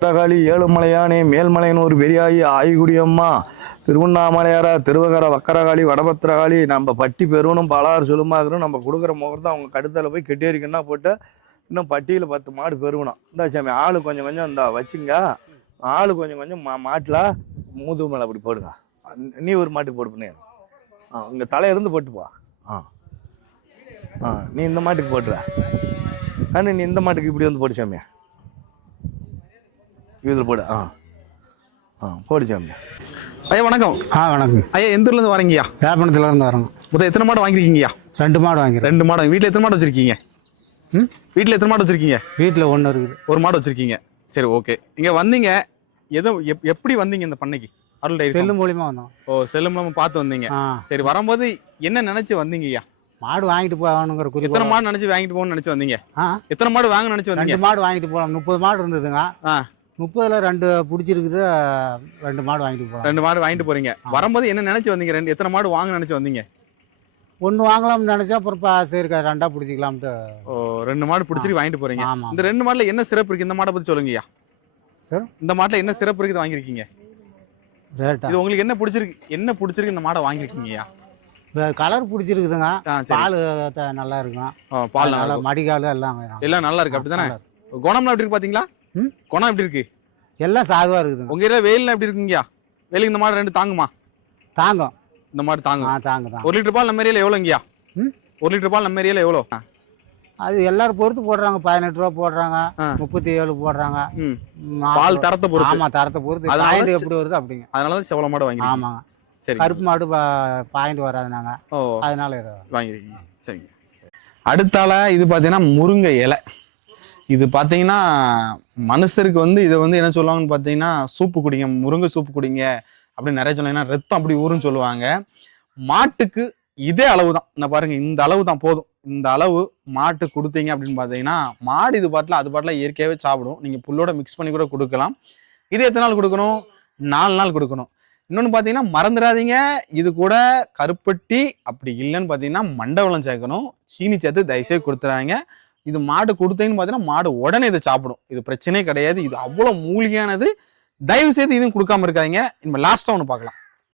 பத்திரகாளி ஏழுமலையானே மேல்மலையனூர் பெரியாயி ஆய்குடியம்மா. திருவண்ணாமலையாரா திருவகர வக்கரகாளி வடபத்திரகாளி நம்ம பட்டி பெருவனும் பலாறு சொல்லுமாக்கிறோம் நம்ம கொடுக்குற முகத்தை அவங்க கடுத்தால போய் கெட்டியிருக்குன்னா போட்டு? இன்னும் பட்டியில் பத்து மாடு பெருகணும் இந்த சாமி ஆள் கொஞ்சம் கொஞ்சம் இந்த வச்சுங்க. ஆள் கொஞ்சம் கொஞ்சம் மா மாட்டில் மூது மேலே அப்படி போடுங்க. நீ ஒரு மாட்டுக்கு போட்டு ஆ இங்கே தலையிருந்து போட்டுப்பா ஆ. ஆ நீ இந்த மாட்டுக்கு போட்டுற. கண்ணு நீ இந்த மாட்டுக்கு இப்படி வந்து போட்டு சாமியா இதில் போடு. ஆ. ஆ போடு சாமி ஐயா வணக்கம். ஆ வணக்கம். ஐயா எந்த ஊர்ல இருந்து வரீங்கய்யா? வேப்பனத்துல இருந்து வரோங்க. மொத்தம் எத்தனை மாடு வாங்கிருக்கீங்கய்யா ரெண்டு மாடு வாங்கிறேன் ரெண்டு மாடு வீட்டில் எத்தனை மாடு வச்சிருக்கீங்க? ம்? வீட்டில் எத்தனை மாடு வச்சிருக்கீங்க? வீட்டில் ஒன்று இருக்குது. ஒரு மாடு வச்சிருக்கீங்க. சரி ஓகே. இங்க வந்தீங்க. எதோ எப்- எப்படி வந்தீங்க இந்த பண்ணைக்கு? அருள் டைரி செல்லு மூலியமா வந்தோம். ஓ செல்லும் நம்ம பார்த்து வந்தீங்க. ஆ. சரி வரும்போது என்ன நினைச்சு வந்தீங்கய்யா? மாடு வாங்கிட்டு போகணுங்கிற எத்தனை குறிப்பு மாடு நினைச்சு வாங்கிட்டு போகணும்னு நினைச்சு வந்தீங்க? ஆ? எத்தனை மாடு வாங்க நினைச்சு வந்தீங்க? மாடு வாங்கிட்டு போகலாம். முப்பது மாடு இருந்ததுங்க. ஆ. முப்பதுல ரெண்டு பிடிச்சிருக்குது ரெண்டு மாடு வாங்கிட்டு போகலாம் ரெண்டு மாடு வாங்கிட்டு போறீங்க. வரும்போது என்ன நினைச்சு வந்தீங்க? ரெண்டு எத்தனை மாடு வாங்க நினைச்சு வந்தீங்க? ஒன்று வாங்கலாம்னு நினைச்சா அப்புறம் சரி ரெண்டா பிடிச்சிக்கலாம்ட்டு. ஓ ரெண்டு மாடு பிடிச்சிட்டு வாங்கிட்டு போறீங்க. ஆமாம் இந்த ரெண்டு மாடுல என்ன சிறப்பு இருக்கு? இந்த மாடை பத்தி சொல்லுங்கய்யா. சார் இந்த மாட்டுல என்ன சிறப்பு இருக்குது வாங்கிருக்கீங்க ரேட்டா? இது உங்களுக்கு என்ன பிடிச்சிருக்கு? என்ன பிடிச்சிருக்கு? இந்த மாடை வாங்கிருக்கீங்கய்யா கலர் பிடிச்சிருக்குதுங்க. பால் நல்லா இருக்கும். பால் நல்லா. மடிகால் எல்லாம். எல்லாம் நல்லா இருக்கு இருக்கு. குணம்லாம் எப்படி இருக்கு பாத்தீங்களா? குணம் எப்படி இருக்கு? எல்லாம் சாதுவா இருக்குதுங்க உங்க ஏரியா வெயில்லாம் எப்படி இருக்குங்கய்யா? வெயிலுக்கு இந்த மாடு ரெண்டு தாங்குமா? தாங்கும். இந்த மாடு ஆ தாங்கும் தாங்க தாங்க ஒரு லிட்டர் பால் நம்ம ஏரியால எவ்வளோங்கய்யா? ம்? ஒரு லிட்டர் பால் நம்ம ஏரியால எவ்வளோ? அது எல்லாரும் பொறுத்து போடுறாங்க. பதினெட்டு ரூபா போடுறாங்க. ஆ. முப்பத்தி ஏழு போடுறாங்க. ம். நாற்பது பால். தரத்தை பொறுத்து. ஆமா தரத்தை பொறுத்து. அதனால பாயிண்ட் எப்படி வருது அப்படிங்க. அதனாலதான் செவல மாடு வாங்கி ஆமாங்க. சரி கருப்பு மாடு பாயிண்ட் வராது நாங்க. ஓ. அதனால இதை வாங்கிருக்கீங்க சரிங்க. அடுத்தால இது பார்த்தீங்கன்னா முருங்கை இலை. இது பார்த்தீங்கன்னா மனுஷருக்கு வந்து இதை வந்து என்ன சொல்லுவாங்கன்னு பார்த்தீங்கன்னா சூப்பு குடிங்க முருங்கை சூப்பு குடிங்க அப்படின்னு நிறைய சொன்னாங்கன்னா ரத்தம் அப்படி ஊறுன்னு சொல்லுவாங்க. மாட்டுக்கு இதே அளவு தான் இந்த பாருங்க இந்த அளவு தான் போதும். இந்த அளவு மாட்டு கொடுத்தீங்க அப்படின்னு பார்த்தீங்கன்னா மாடு இது பாட்டில் அது பாட்டில் இயற்கையாகவே சாப்பிடும். நீங்கள் புல்லோட மிக்ஸ் பண்ணி கூட கொடுக்கலாம். இது எத்தனை நாள் கொடுக்கணும்? நாலு நாள் கொடுக்கணும். இன்னொன்று பார்த்தீங்கன்னா மறந்துடாதீங்க. இது கூட கருப்பட்டி அப்படி இல்லைன்னு பார்த்தீங்கன்னா மண்டவளம் சேர்க்கணும். சீனி சேர்த்து தயவுசெய்து கொடுத்துறாங்க இது மாடு கொடுத்தேன்னு பார்த்தீங்கன்னா மாடு உடனே இதை சாப்பிடும். இது பிரச்சனையே கிடையாது. இது அவ்வளோ மூலிகையானது. தயவு செய்து இதுவும் கொடுக்காம இருக்காதிங்க. நம்ம லாஸ்ட்டாக ஒன்று பார்க்கலாம்.